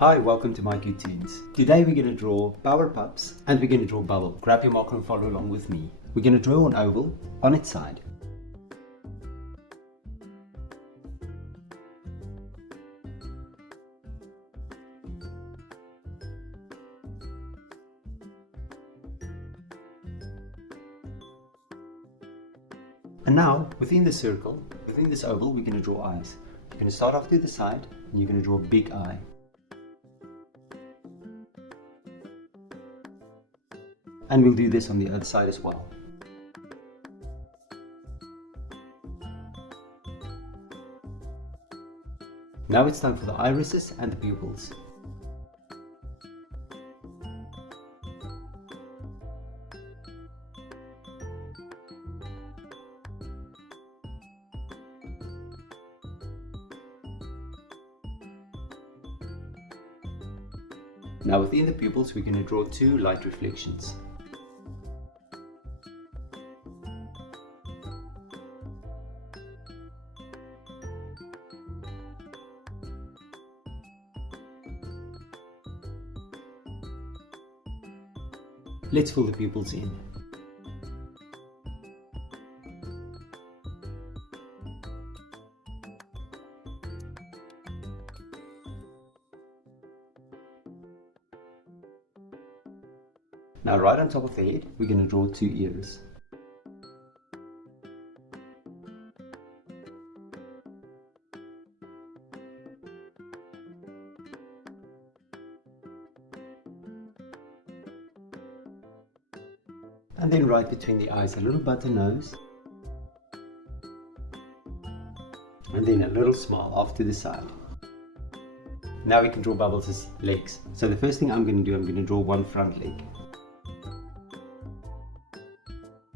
Hi, welcome to mycutetoons. Today we're going to draw PowerPups and we're going to draw bubble. Grab your marker and follow along with me. We're going to draw an oval on its side. And now, within the circle, within this oval, we're going to draw eyes. You're going to start off to the side and you're going to draw a big eye. And we'll do this on the other side as well. Now it's time for the irises and the pupils. Now within the pupils we're going to draw two light reflections. Let's fill the pupils in. Now right on top of the head, we're going to draw two ears. And then right between the eyes, a little button nose. And then a little smile off to the side. Now we can draw bubbles as legs. So the first thing I'm going to do, I'm going to draw one front leg.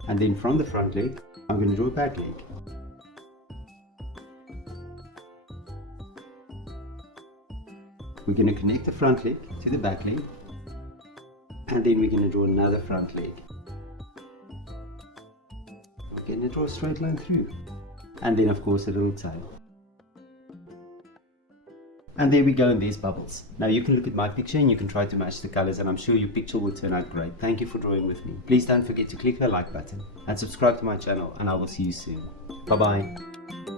And then from the front leg, I'm going to draw a back leg. We're going to connect the front leg to the back leg. And then we're going to draw another front leg. We're going to draw a straight line through. And then of course a little tail. And there we go, and there's bubbles. Now you can look at my picture and you can try to match the colors, and I'm sure your picture will turn out great. Thank you for drawing with me. Please don't forget to click the like button and subscribe to my channel, and I will see you soon. Bye bye.